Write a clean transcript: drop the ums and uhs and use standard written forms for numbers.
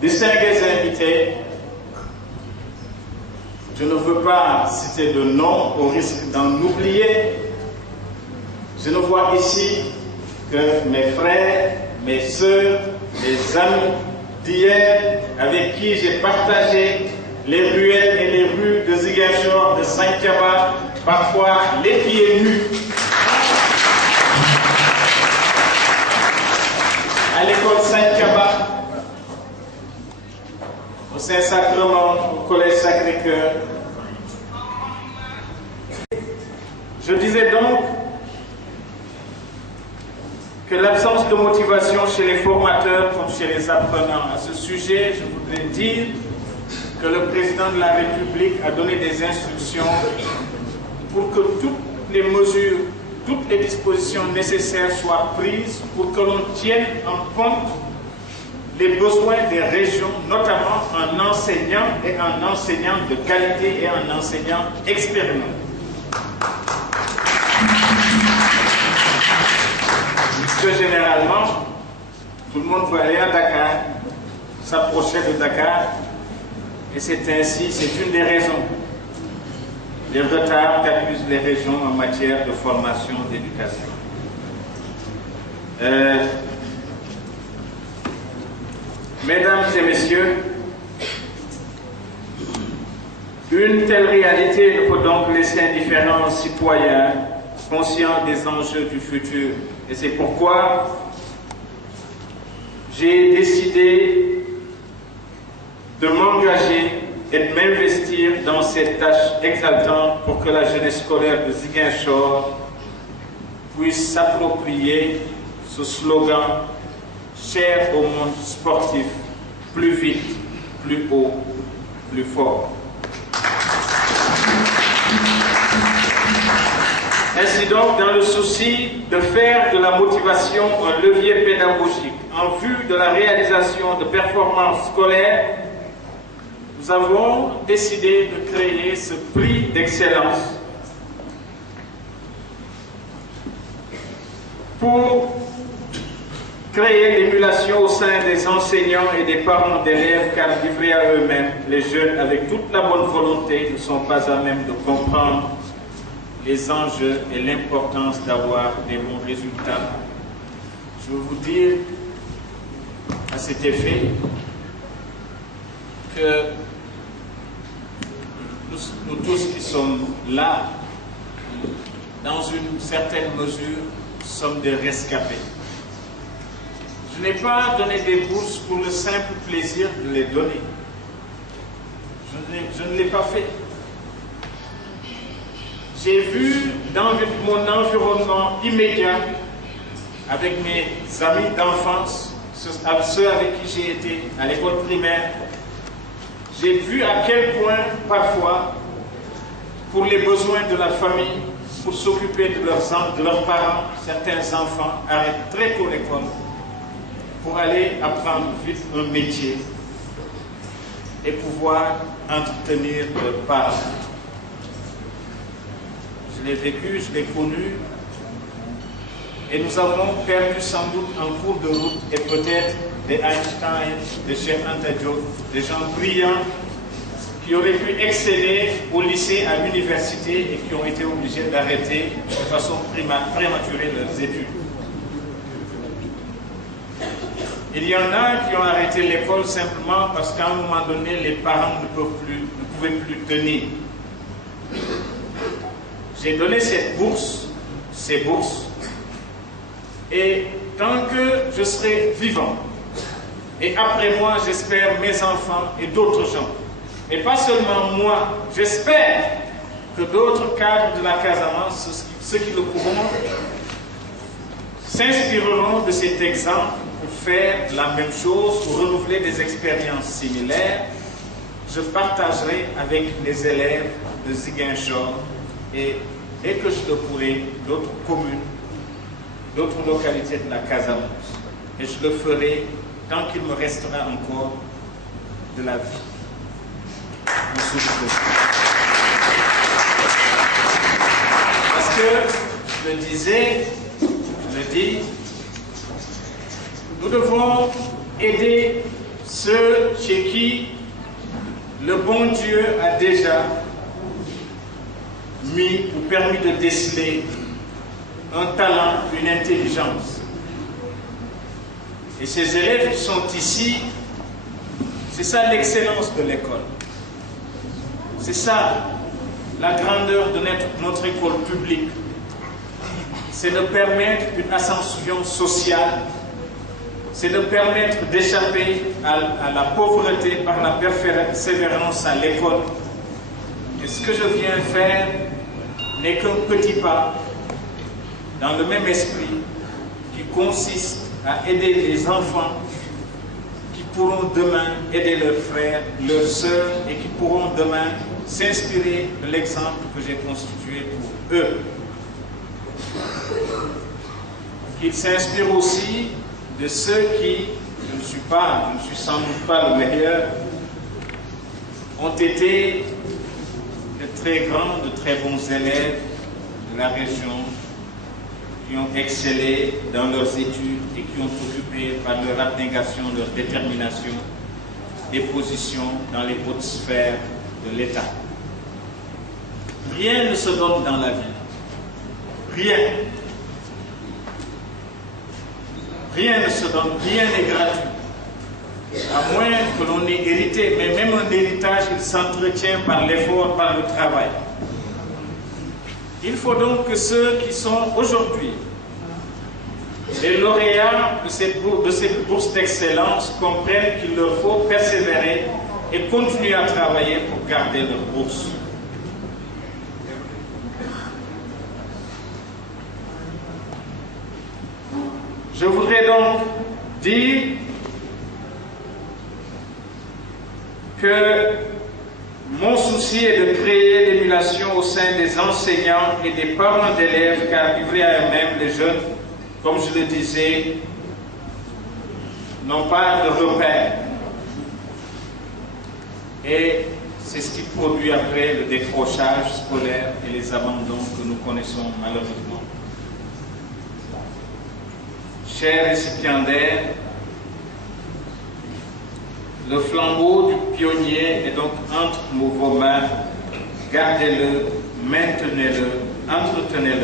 Distingués invités, je ne veux pas citer de nom au risque d'en oublier. Je ne vois ici que mes frères, mes sœurs, mes amis d'hier avec qui j'ai partagé les ruelles et les rues de Ziguinchor, de Santhiaba, parfois les pieds nus. À l'école Santhiaba, au Saint-Sacrement, au Collège Sacré-Cœur. Je disais donc que l'absence de motivation chez les formateurs comme chez les apprenants. À ce sujet, je voudrais dire que le président de la République a donné des instructions pour que toutes les mesures, toutes les dispositions nécessaires soient prises pour que l'on tienne en compte les besoins des régions, notamment en enseignant et en enseignant de qualité et en enseignant expérimenté. Puisque généralement, tout le monde veut aller à Dakar, s'approcher de Dakar, et c'est ainsi, c'est une des raisons des retards qu'accusent les régions en matière de formation, d'éducation. Mesdames et messieurs, une telle réalité ne peut donc laisser indifférent aux citoyens conscients des enjeux du futur. Et c'est pourquoi j'ai décidé de m'engager et de m'investir dans cette tâche exaltante pour que la jeunesse scolaire de Ziguinchor puisse s'approprier ce slogan cher au monde sportif, plus vite, plus haut, plus fort. Ainsi donc, dans le souci de faire de la motivation un levier pédagogique en vue de la réalisation de performances scolaires, nous avons décidé de créer ce prix d'excellence pour créer l'émulation au sein des enseignants et des parents d'élèves, car livrés à eux-mêmes, les jeunes, avec toute la bonne volonté, ne sont pas à même de comprendre les enjeux et l'importance d'avoir des bons résultats. Je veux vous dire à cet effet que nous tous qui sommes là, dans une certaine mesure, sommes des rescapés. Je n'ai pas donné des bourses pour le simple plaisir de les donner. Je ne l'ai pas fait. J'ai vu dans mon environnement immédiat, avec mes amis d'enfance, ceux avec qui j'ai été à l'école primaire, j'ai vu à quel point, parfois, pour les besoins de la famille, pour s'occuper de leurs parents, certains enfants arrêtent très tôt l'école pour aller apprendre vite un métier et pouvoir entretenir leurs parents. Je l'ai vécu, je l'ai connu, et nous avons perdu sans doute en cours de route, et peut-être des Einstein, des Cheikh Anta Diop, des gens brillants qui auraient pu exceller au lycée, à l'université, et qui ont été obligés d'arrêter de façon prématurée leurs études. Il y en a qui ont arrêté l'école simplement parce qu'à un moment donné, les parents ne pouvaient plus tenir. J'ai donné ces bourses, et tant que je serai vivant, et après moi, j'espère mes enfants et d'autres gens, et pas seulement moi, j'espère que d'autres cadres de la Casamance, ceux qui le pourront, s'inspireront de cet exemple pour faire la même chose, pour renouveler des expériences similaires. Je partagerai avec les élèves de Ziguinchor et dès que je le pourrai, d'autres communes, d'autres localités de la Casamance. Et je le ferai tant qu'il me restera encore de la vie. Parce que, je le disais, je le dis, nous devons aider ceux chez qui le bon Dieu a déjà mis ou permis de déceler un talent, une intelligence. Et ces élèves qui sont ici, c'est ça l'excellence de l'école. C'est ça la grandeur de notre école publique. C'est de permettre une ascension sociale, c'est de permettre d'échapper à la pauvreté par la persévérance à l'école. Et ce que je viens faire n'est qu'un petit pas dans le même esprit qui consiste à aider les enfants qui pourront demain aider leurs frères, leurs sœurs et qui pourront demain s'inspirer de l'exemple que j'ai constitué pour eux. Qu'ils s'inspirent aussi de ceux qui, je ne suis sans doute pas le meilleur, ont été de très grands, de très bons élèves de la région, qui ont excellé dans leurs études et qui ont occupé par leur abnégation, leur détermination, des positions dans les hautes sphères de l'État. Rien ne se donne dans la vie. Rien. Rien ne se donne, rien n'est gratuit. À moins que l'on ait hérité, mais même un héritage, il s'entretient par l'effort, par le travail. Il faut donc que ceux qui sont aujourd'hui les lauréats de cette bourse d'excellence comprennent qu'il leur faut persévérer et continuer à travailler pour garder leur bourse. Je voudrais donc dire que mon souci est de créer l'émulation au sein des enseignants et des parents d'élèves car livrés à eux-mêmes, les jeunes, comme je le disais, n'ont pas de repères. Et c'est ce qui produit après le décrochage scolaire et les abandons que nous connaissons malheureusement. Chers récipiendaires, le flambeau du pionnier est donc entre vos mains. Gardez-le, maintenez-le, entretenez-le.